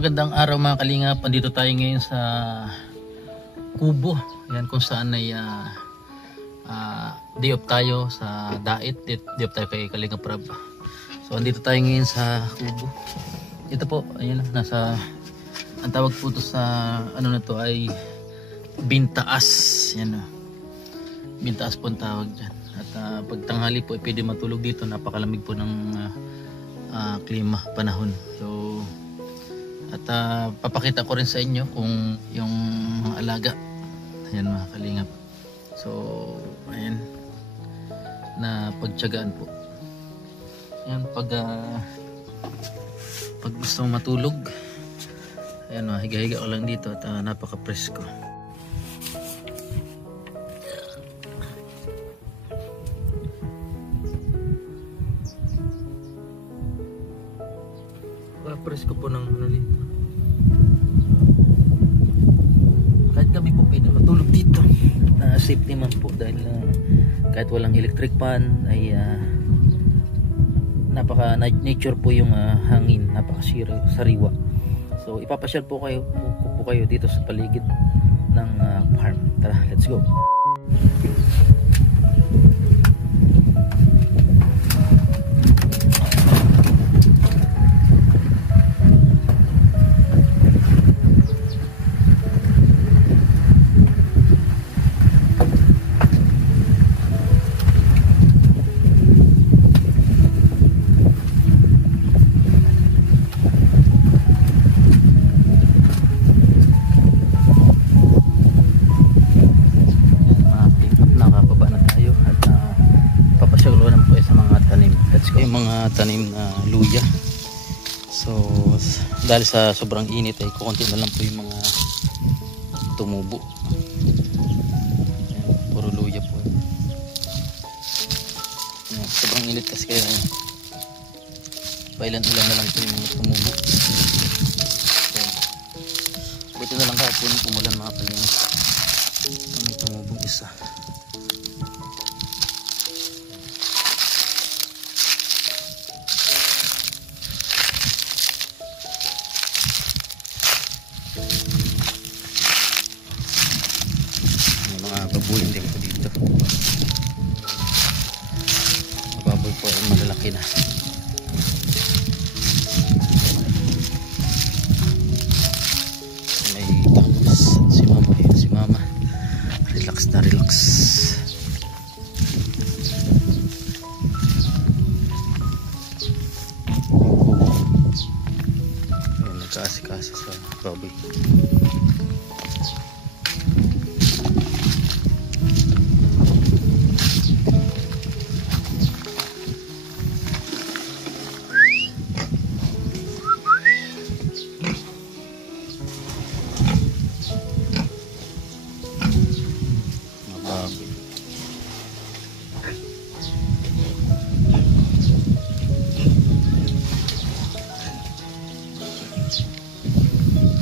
magandang araw mga kalingap. Andito tayo ngayon sa Kubo. Ayan, kung saan ay day off tayo sa Dait. Day off tayo kay Kalingap Rab. So andito tayo ngayon sa Kubo. Ito po, ayun, nasa, ang tawag po to sa ano na to ay Bintaas. Yan o, Bintaas po ang tawag dyan. At pag tanghali po pwede matulog dito. Napakalamig po ng klima, panahon. So at papakita ko rin sa inyo kung yung mga alaga. Ayan mga kalingap. So ayan, na pagtiyagaan po. Ayan, pag gusto mo matulog, ayan, higa-higa ko lang dito at napaka-presko. Presko po ng ano dito. Kahit kami po pwede matulog dito. Safety man po dahil kahit walang electric fan ay napaka nature po yung hangin, napaka sariwa. So ipapasyal po kayo dito sa paligid ng farm. Tara, let's go. Mga tanim na luya. So dahil sa sobrang init ay kukunti na lang po yung mga tumubo. Ayan, puro luya po. Ayan, sobrang init kasi kaya pailan-ilan na lang po yung mga tumubo. So buti na lang kahapon umulan mga kalingap. May tumubong isa. Baboy din po dito. Baboy po ay malalaki na. May tapos si mama, yun si mama. Relax na relax. Ayan, nagkaasi-kasi sa baboy.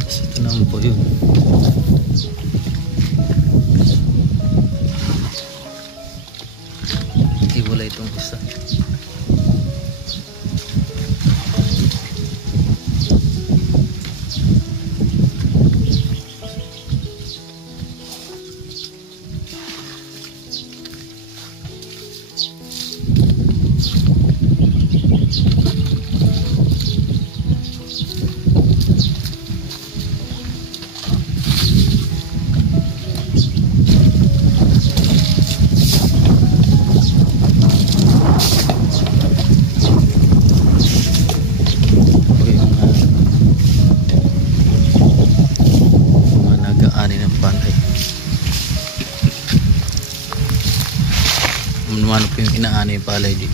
Ito naman po yun. Hindi wala itong isa. Ano po yung inaani yung palay di.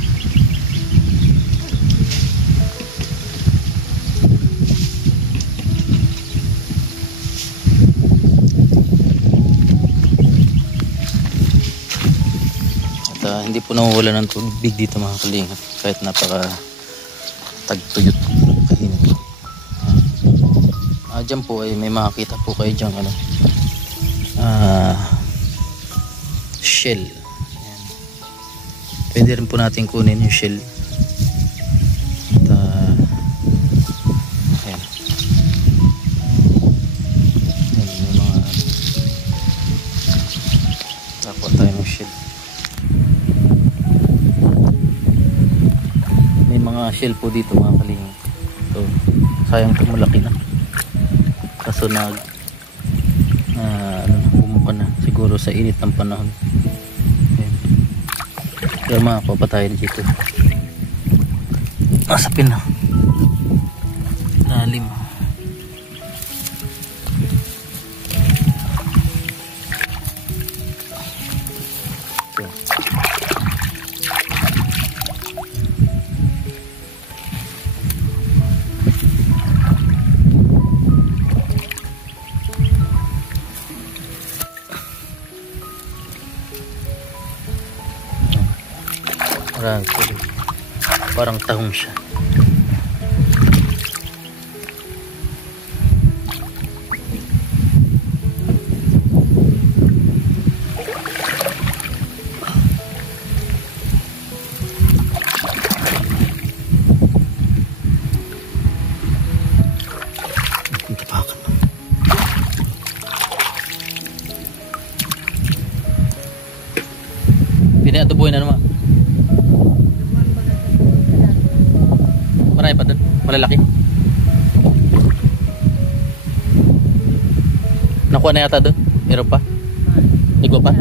At hindi po nawawala ng tubig dito mga kalingap kahit napaka tagtuyot kainit. Dyan po ay may makakita po kayo dyan ano, shell. Pwede rin po natin kunin yung shell. At, ayan. shell po dito mga kalinga. So sayang ito, malaki na. Kaso bumuka na siguro sa init ng panahon. Ayan. Pero makakuha pa tayo dito. Masapin na. Lalim. Parang tahong siya. Pinatubuhin na naman. Marami pa doon? Malalaki? Nakuha na yata doon? Meron pa? Igwa pa?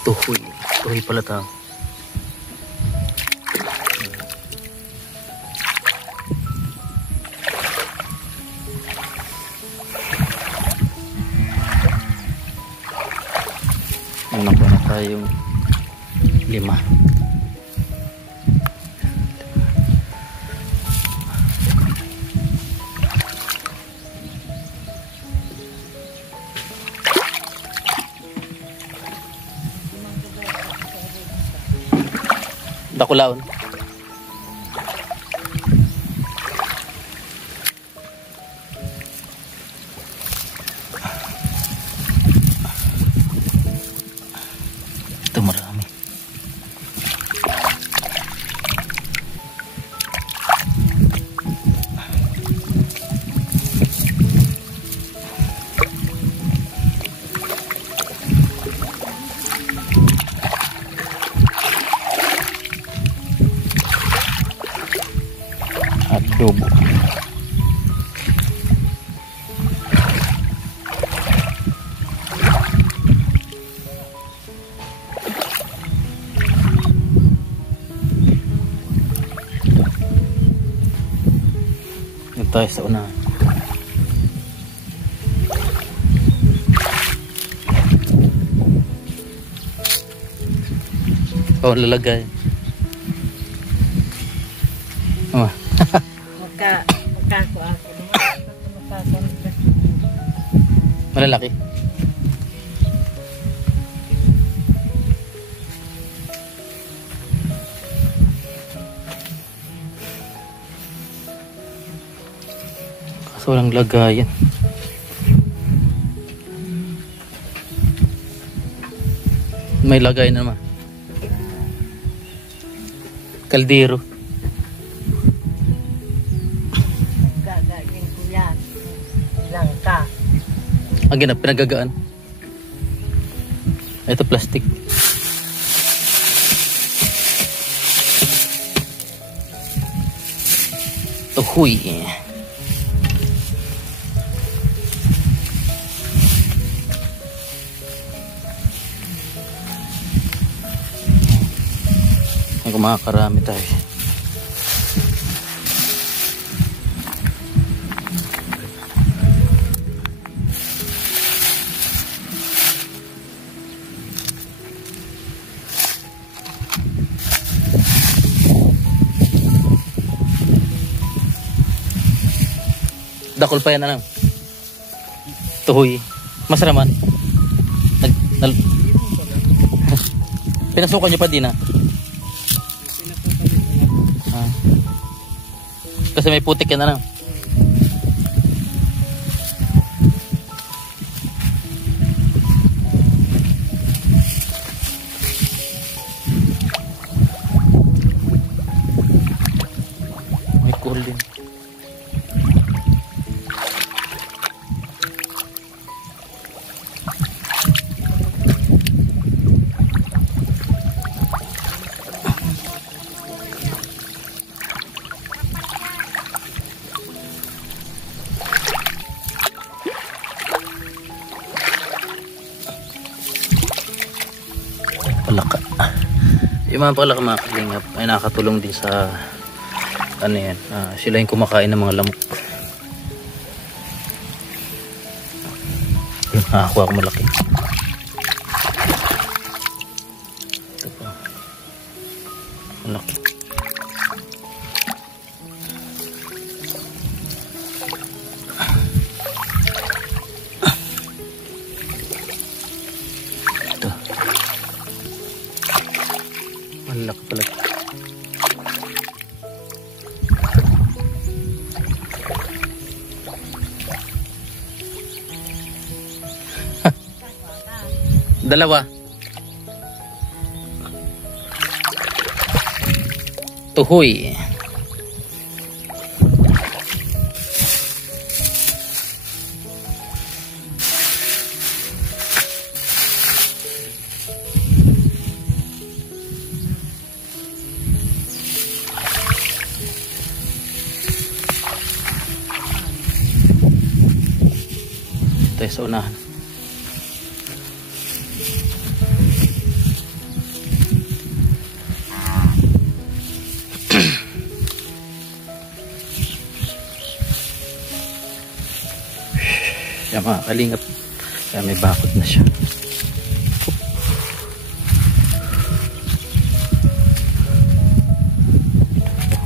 Tuhoy. Tuhoy pala tao. Nakuha na tayong 5. Dakulaon. Ito marami. Adobo. Ito tayo sa una. Oh, lalagay. Oh. Malalaki. Kaso walang lagayan. May lagay naman. Kaldero. Ang ginap, pinagagaan. Ito plastic. Tuhoy. Ay, kumakarami tayo. Dakol pa yan ano. Tuhoy. Masaraman. Pinasukan nyo pa din ah. Kasi may putik yan ano. May cool din. Palaka. Yung mga palaka mga kalingap ay nakakatulong din sa ano yan, sila yung kumakain ng mga lamok. Yun, nakakuha ko malaki. Ito pa. Malaki. Malaki pala. Dalawa. Tuhoy. Ito sa unahan. Yan mga kalingap. Kaya may bakod na siya.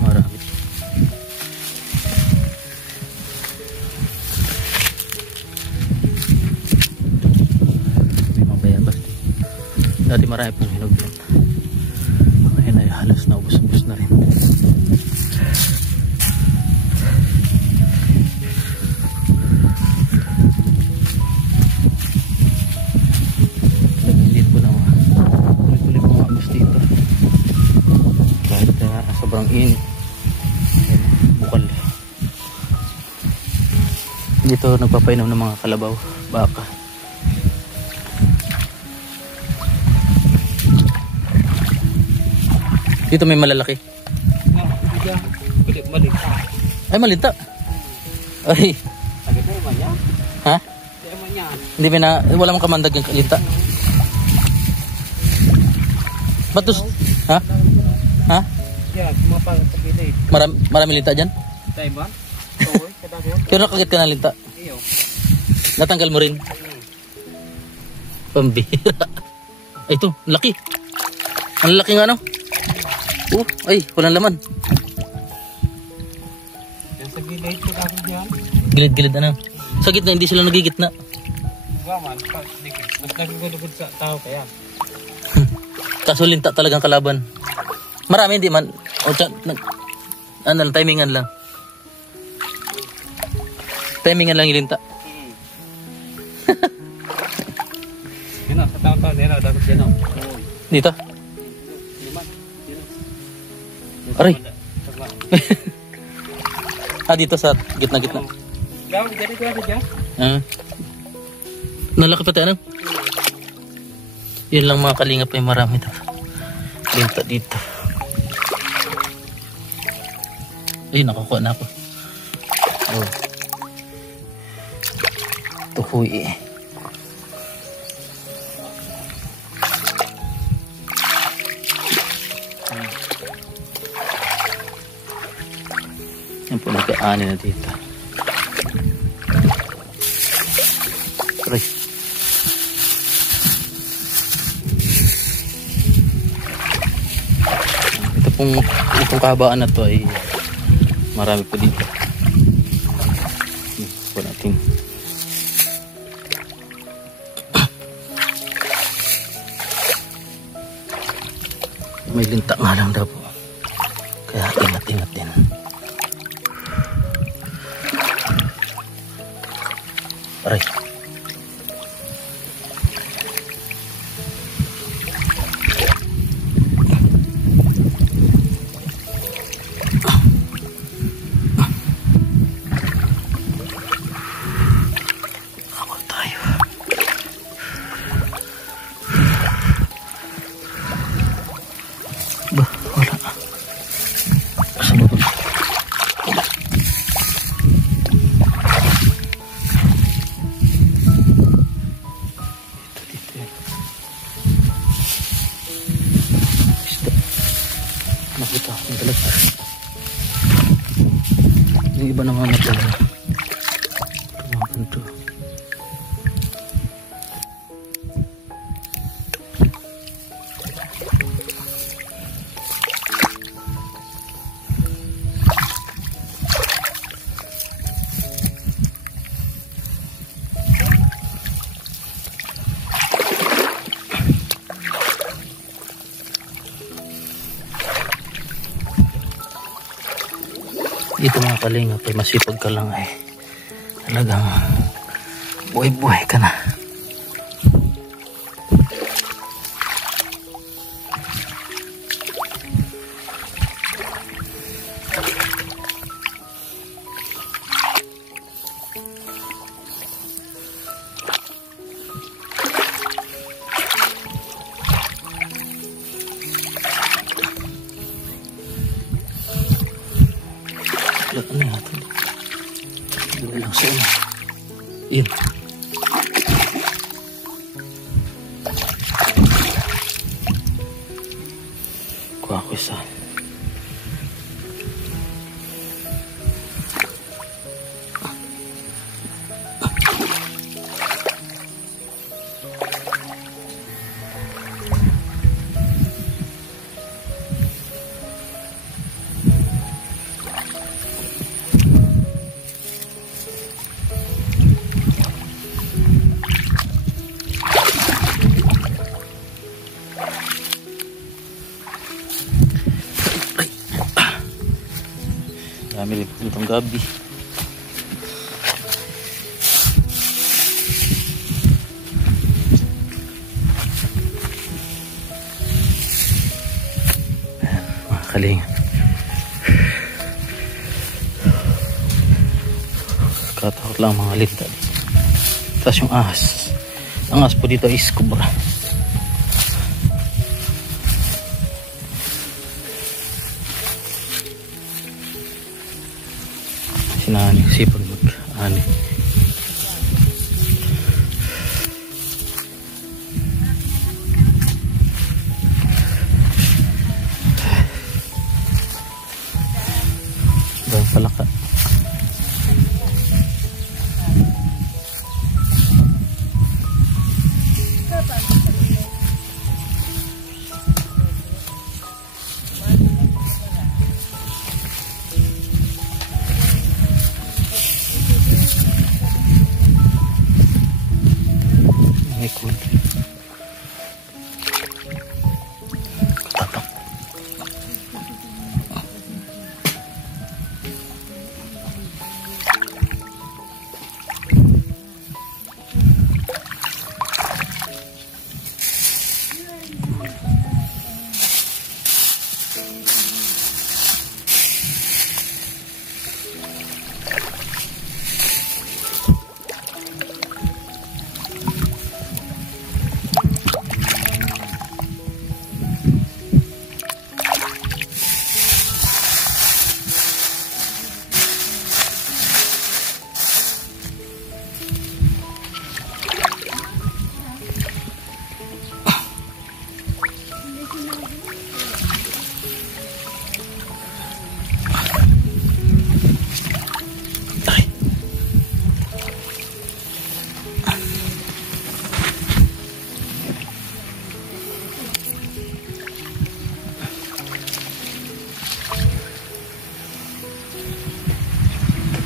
Marami. May mabayabas din. Dati marami pong hinog yan. Ngayon ay halos na ubos-ubos na rin. Sobrang init. Bukal. Dito nagpapainom ng mga kalabaw, baka. Dito may malalaki. Ay, malinta. Ay. Ha? Hindi ba na, wala mong kamandag yung linta. Batos, ha? Ha? Ya, mapagpagilid. Marami linta dyan? Tayo ba? Oo, kadagol. Pero nakakit ka ng linta? Iyo. Natanggal mo rin? Pambira. Ay, ito, laki. Ang laki nga ano? Ay, walang laman. Yan sa gilid, kadagol dyan. Gilid-gilid ano? Sa gitna, hindi sila nagigitna. Gaman, pagdikit. Mas nagugulugod sa tao kaya. Kaso linta talagang kalaban. Marami hindi man. Ano lang, timingan lang. Timingan lang yung linta. Yan o, sa taon-taon, yan o, dapat yan o. Dito? Aray. Dito sa gitna-gitna. Gawin, gawin dyan. Nalaki pati ano? Yun lang mga kalingap ay marami ito. Linta dito. Ay, nakakuha na ako. Oh. Tuhoy eh. Yan po, nagkaani na dito. Aray. Itong kahabaan na to ay marami po dito. natin. May linta nga lang daw po. Kaya ingat-ingat din. Aray. Habol tayo. Bah, wala. Pasalubog. Dito yan. Isda. Nakita akong talaga. Yung iba namamatay na. Tumakan to. Dito mga kalingap ay masipag ka lang ay talagang buhay-buhay ka na. Ano natin? Dito lang sa una. Yun. Kuha ko isa. Dami rin po itong gabi. Mga kalinga. Katakot lang mga linta. Tapos yung ahas. Ang ahas po dito is kubra. Sinani, sipag mag-ani. Dahil palaka. Katatak.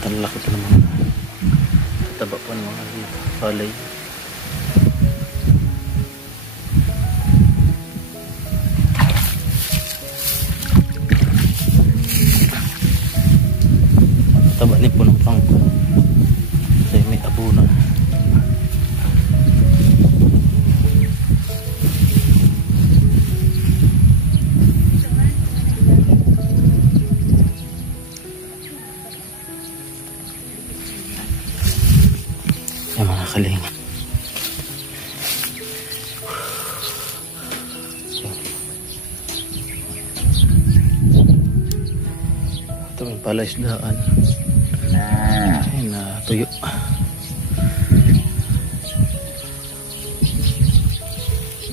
Ang laki pa naman. ano, palay. Taba ni po ng pangko kasi may abo na. Yan mga kalinga. Ito may palaisdaan. Ay na tuyo.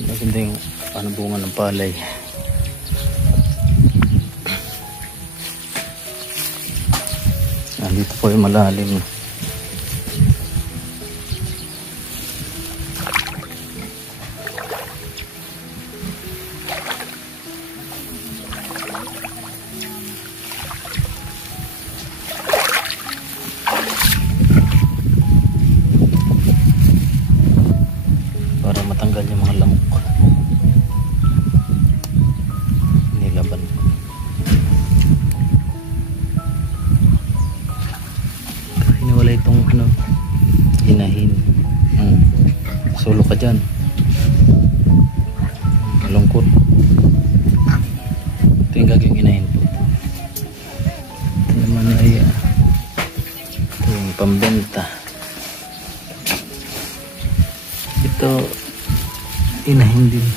Maganda yung panabungan ng palay. Dito po yung malalim. Para matanggal yung mga lamok. Nilaban. Wala itong ano, hinahin. Solo ka dyan. Malungkot. Ito yung gagawin hinahin po. Ito naman ay ito yung pambenta. Ito hinahin din.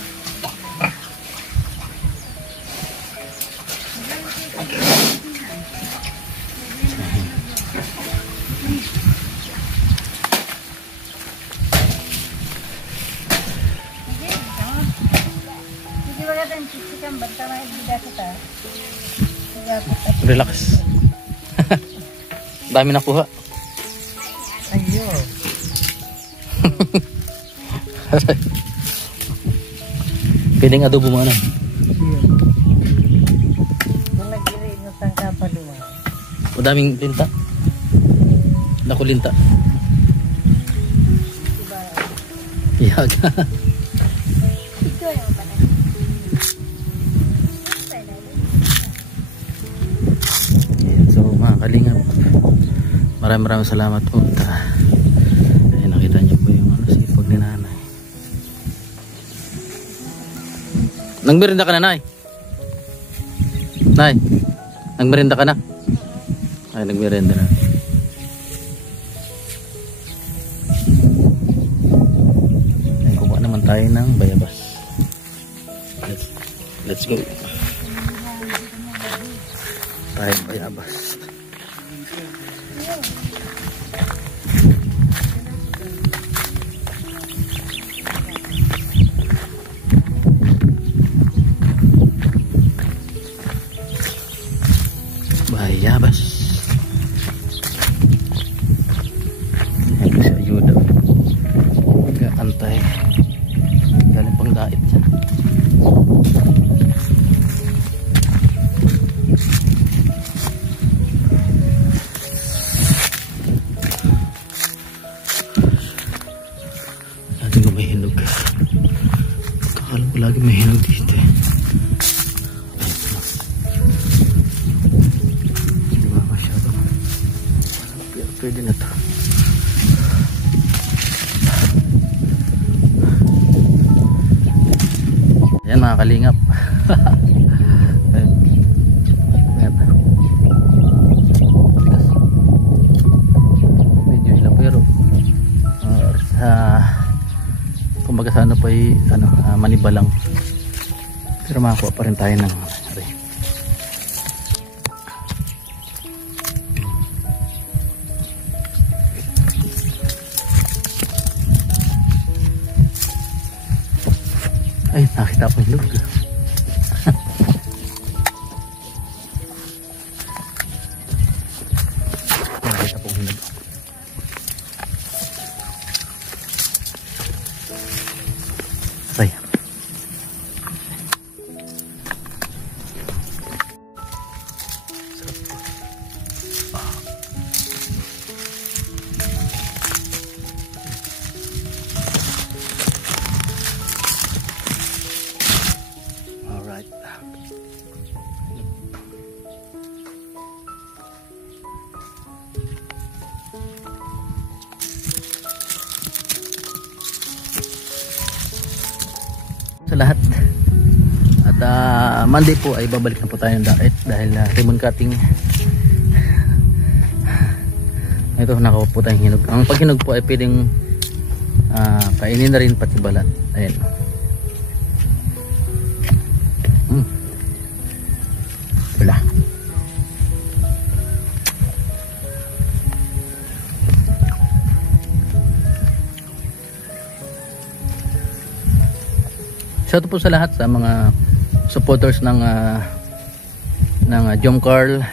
Relax. Dami nakuha. Ayo. Pwedeng adobo mo na. O daming linta. Naku linta. Yaga. So mga kalingap, maraming salamat po. Ay, nakita niyo po yung ano, sipag ni nanay. Nagmerinda ka na, Nay? Nay, nagmerinda ka na? Ay, nagmerinda na. Ay, kuha naman tayo ng bayabas. Let's go. Tayo bayabas. Bayabas. Ayan si ayuda. Nag-aantay. Galing pang dait siya. Lagi ko may hinog. Kakalam ko lagi may hinog dito eh. Pwede na to. Ayan mga kalingap. Ayan. Ayan. Medyo ilang pero kumbaga sana pa ay ano, manibalang, pero makakuha pa rin tayo ng ay, nakita ko yung lug. Nakita ko yung lug. Say. sa lahat. At Monday po ay babalik na po tayo ng diet dahil ribbon cutting. Ito, nakaw po tayong hinog. Ang paghinog po ay pwedeng kainin na rin pati balat. Ayan. Wala. Shout out po sa lahat, sa mga supporters ng Jom Cars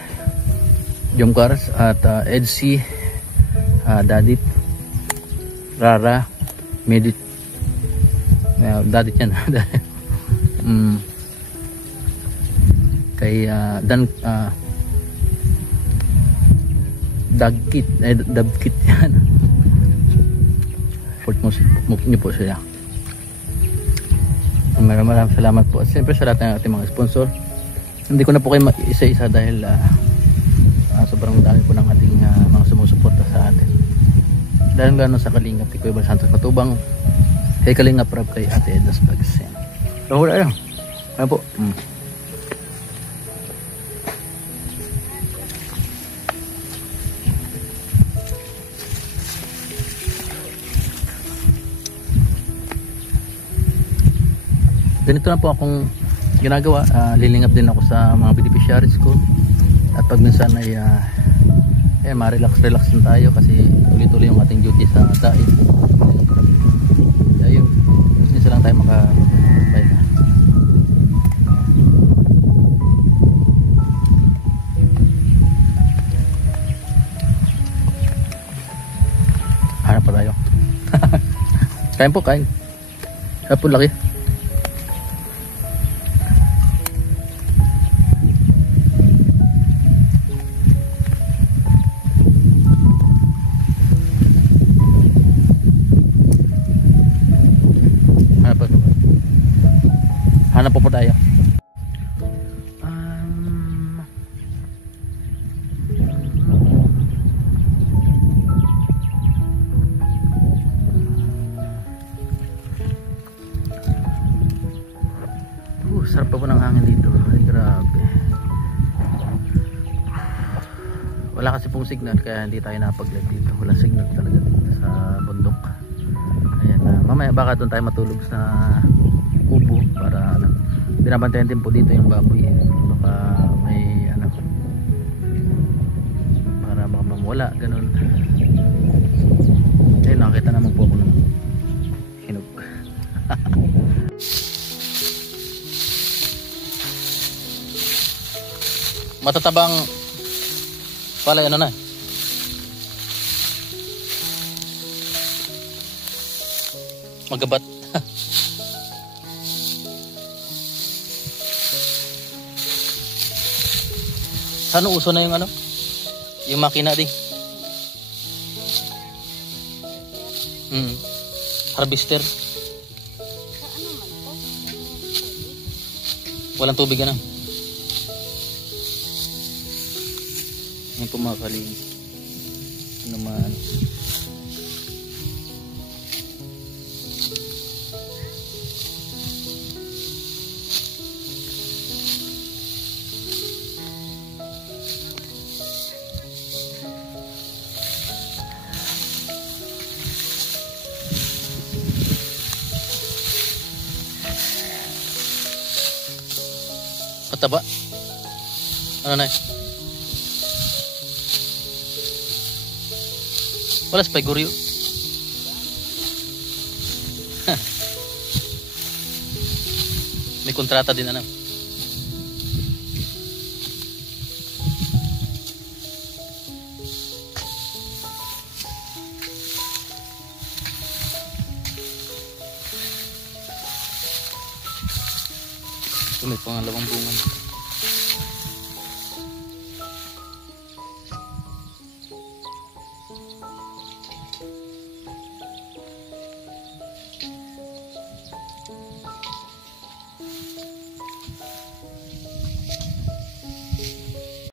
at Edsy, Dadit, Rara, Medit. Dadit yan. Kay Dan Dagkit yan. Support mo niyo po sila. Maraming salamat po. At siyempre sa lahat ng ating mga sponsor. Hindi ko na po kayo isa-isa dahil sobrang dami po ng ating mga sumusuporta sa atin. Dahil gano'n sa Kalingap, kay Kuya Bal Santos Matubang, kay Kalingap Rab, kay Ate Edna's Vlogs. So, wala lang. Ano po? Ganito na po akong ginagawa. Lilingap din ako sa mga beneficiaries ko. At pag minsan ay ma-relax din tayo kasi tuloy-tuloy yung ating duty sa diet. Kaya yun, minsan lang tayo makapahinga. Hanap pa tayo. Kain po, kain. Hanap po laki. Hanap po tayo. Sarap pa po ng hangin dito. Ay, grabe. Wala kasi pong signal kaya hindi tayo napag-live dito. Wala signal talaga dito sa bundok. Ayan, mamaya baka doon tayo matulog sa kubo para binabantayan din po dito yung baboy baka may para baka mamula ganun. Ayun, nakita naman po ako ng hinog. Matatabang palay na magabat. Ano uso na yung yung makina din. Harvester. Walang tubig yung pumakaling naman. Pataba. Ano na? Wala sa paiguryo. May kontrata din may pangalawang bunga.